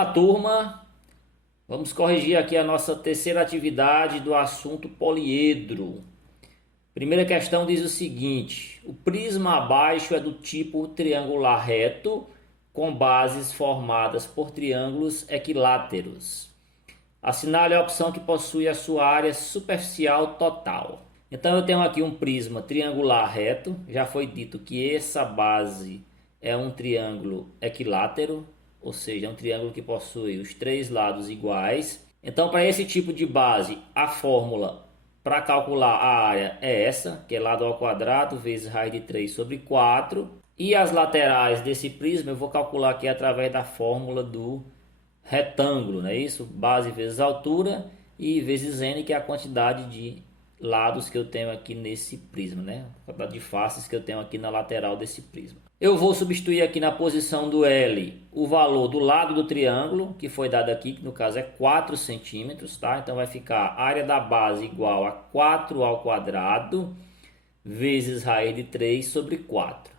Olá, turma. Vamos corrigir aqui a nossa terceira atividade do assunto poliedro. Primeira questão diz o seguinte: o prisma abaixo é do tipo triangular reto, com bases formadas por triângulos equiláteros. Assinale a opção que possui a sua área superficial total. Então eu tenho aqui um prisma triangular reto. Já foi dito que essa base é um triângulo equilátero, ou seja, é um triângulo que possui os três lados iguais. Então, para esse tipo de base, a fórmula para calcular a área é essa, que é lado ao quadrado vezes raiz de 3 sobre 4. E as laterais desse prisma eu vou calcular aqui através da fórmula do retângulo, não é isso? Base vezes altura e vezes n, que é a quantidade de lados que eu tenho aqui nesse prisma, né? A quantidade de faces que eu tenho aqui na lateral desse prisma. Eu vou substituir aqui na posição do L o valor do lado do triângulo, que foi dado aqui, que no caso é 4 centímetros, tá? Então vai ficar a área da base igual a 4 ao quadrado vezes raiz de 3 sobre 4.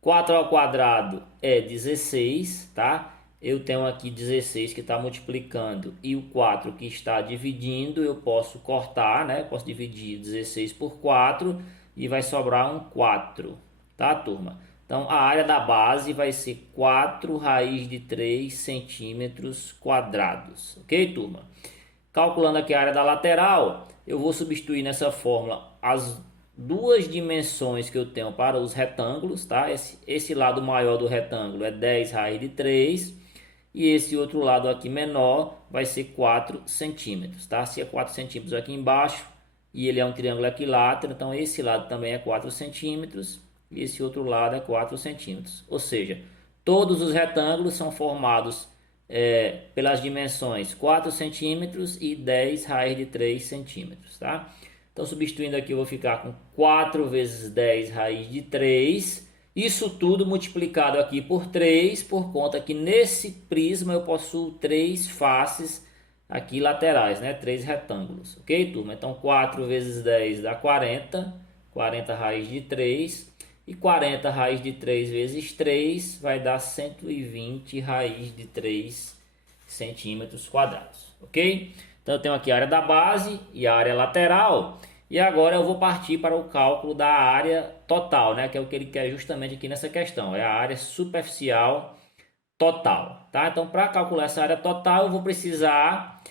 4 ao quadrado é 16, tá? Eu tenho aqui 16 que está multiplicando e o 4 que está dividindo. Eu posso cortar, né? Eu posso dividir 16 por 4 e vai sobrar um 4, tá, turma? Então a área da base vai ser 4 raiz de 3 centímetros quadrados, ok, turma? Calculando aqui a área da lateral, eu vou substituir nessa fórmula as duas dimensões que eu tenho para os retângulos, tá? Esse lado maior do retângulo é 10 raiz de 3 e esse outro lado aqui menor vai ser 4 centímetros, tá? Se é 4 centímetros aqui embaixo e ele é um triângulo equilátero, então esse lado também é 4 centímetros e esse outro lado é 4 centímetros. Ou seja, todos os retângulos são formados pelas dimensões 4 centímetros e 10 raiz de 3 centímetros, tá? Então, substituindo aqui, eu vou ficar com 4 vezes 10 raiz de 3. Isso tudo multiplicado aqui por 3, por conta que nesse prisma eu possuo 3 faces aqui laterais, né? 3 retângulos, ok, turma? Então, 4 vezes 10 dá 40, 40 raiz de 3. E 40 raiz de 3 vezes 3 vai dar 120 raiz de 3 centímetros quadrados, ok? Então eu tenho aqui a área da base e a área lateral. E agora eu vou partir para o cálculo da área total, né? Que é o que ele quer justamente aqui nessa questão. É a área superficial total, tá? Então para calcular essa área total eu vou precisar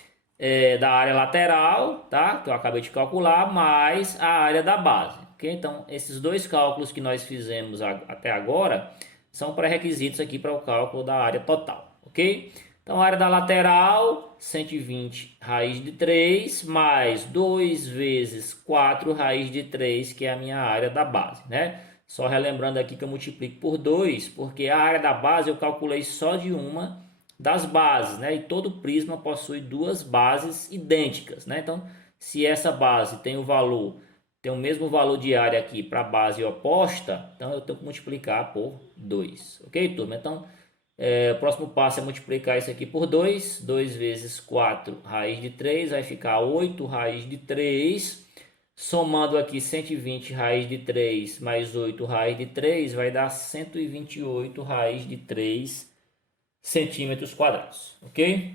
da área lateral, tá? Que eu acabei de calcular, mais a área da base. Okay? Então, esses dois cálculos que nós fizemos até agora são pré-requisitos aqui para o cálculo da área total, ok? Então, a área da lateral, 120 raiz de 3, mais 2 vezes 4 raiz de 3, que é a minha área da base, né? Só relembrando aqui que eu multiplico por 2, porque a área da base eu calculei só de uma das bases, né? E todo prisma possui duas bases idênticas, né? Então, se essa base tem o mesmo valor de área aqui para a base oposta, então eu tenho que multiplicar por 2, ok, turma? Então, o próximo passo é multiplicar isso aqui por 2, 2 vezes 4 raiz de 3, vai ficar 8 raiz de 3, somando aqui 120 raiz de 3 mais 8 raiz de 3, vai dar 128 raiz de 3 centímetros quadrados, ok?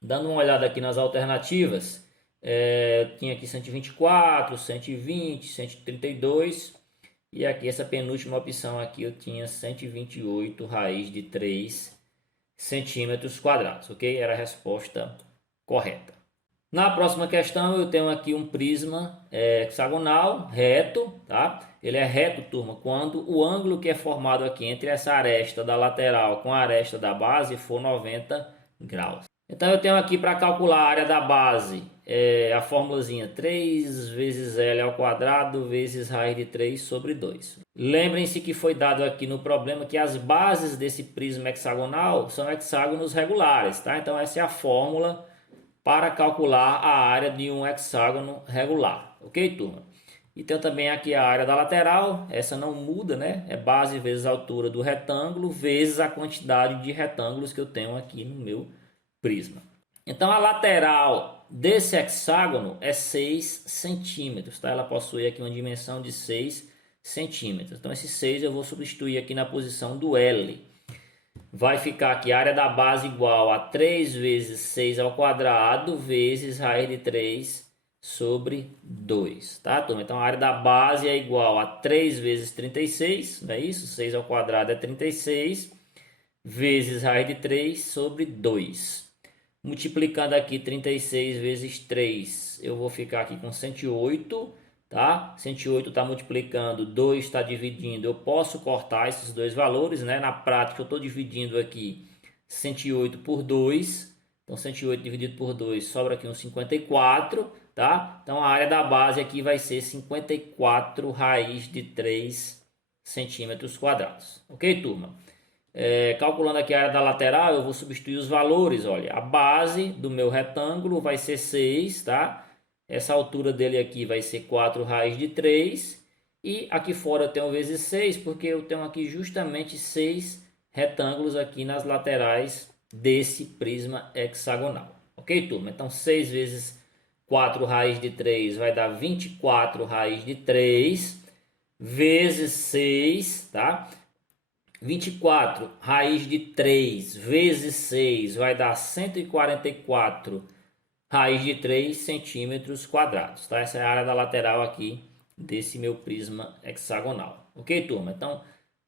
Dando uma olhada aqui nas alternativas, eu tinha aqui 124, 120, 132 e aqui essa penúltima opção aqui eu tinha 128 raiz de 3 centímetros quadrados, ok? Era a resposta correta. Na próxima questão eu tenho aqui um prisma hexagonal reto, tá? Ele é reto, turma, quando o ângulo que é formado aqui entre essa aresta da lateral com a aresta da base for 90 graus. Então eu tenho aqui para calcular a área da base, a formulazinha 3 vezes L ao quadrado vezes raiz de 3 sobre 2. Lembrem-se que foi dado aqui no problema que as bases desse prisma hexagonal são hexágonos regulares, tá? Então essa é a fórmula para calcular a área de um hexágono regular, ok, turma? E tem também aqui a área da lateral, essa não muda, né? É base vezes a altura do retângulo vezes a quantidade de retângulos que eu tenho aqui no meu prisma. Então a lateral desse hexágono é 6 centímetros, tá? Ela possui aqui uma dimensão de 6 centímetros. Então esse 6 eu vou substituir aqui na posição do L. vai ficar aqui a área da base igual a 3 vezes 6 ao quadrado vezes raiz de 3 sobre 2, tá, turma? Então a área da base é igual a 3 vezes 36, não é isso? 6 ao quadrado é 36, vezes raiz de 3 sobre 2. Multiplicando aqui 36 vezes 3, eu vou ficar aqui com 108, tá? 108 está multiplicando, 2 está dividindo, eu posso cortar esses dois valores, né? Na prática eu estou dividindo aqui 108 por 2, então 108 dividido por 2 sobra aqui um 54, tá? Então a área da base aqui vai ser 54 raiz de 3 centímetros quadrados, ok, turma? Calculando aqui a área da lateral, eu vou substituir os valores. Olha, a base do meu retângulo vai ser 6, tá? Essa altura dele aqui vai ser 4 raiz de 3. E aqui fora eu tenho vezes 6, porque eu tenho aqui justamente 6 retângulos aqui nas laterais desse prisma hexagonal. Ok, turma? Então 6 vezes 4 raiz de 3 vai dar 24 raiz de 3 vezes 6, tá? 24 raiz de 3 vezes 6 vai dar 144 raiz de 3 centímetros quadrados, tá? Essa é a área da lateral aqui desse meu prisma hexagonal. Ok, turma? Então,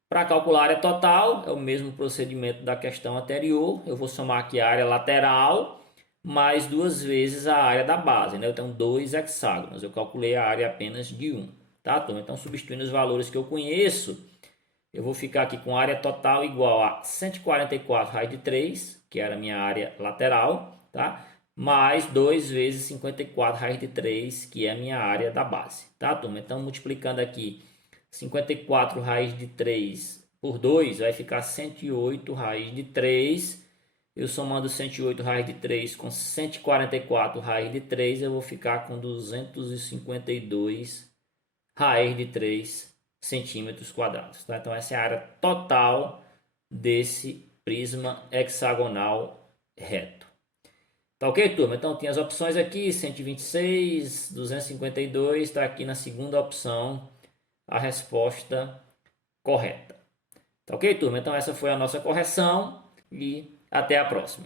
para calcular a área total, é o mesmo procedimento da questão anterior. Eu vou somar aqui a área lateral mais duas vezes a área da base, né? Eu tenho dois hexágonos, eu calculei a área apenas de um, tá, turma? Então, substituindo os valores que eu conheço, eu vou ficar aqui com área total igual a 144 raiz de 3, que era a minha área lateral, tá? Mais 2 vezes 54 raiz de 3, que é a minha área da base, tá, turma? Então, multiplicando aqui 54 raiz de 3 por 2, vai ficar 108 raiz de 3. Eu somando 108 raiz de 3 com 144 raiz de 3, eu vou ficar com 252 raiz de 3 centímetros quadrados, tá? Então essa é a área total desse prisma hexagonal reto. Tá ok, turma? Então tem as opções aqui, 126, 252, está aqui na segunda opção a resposta correta. Tá ok, turma? Então essa foi a nossa correção e até a próxima.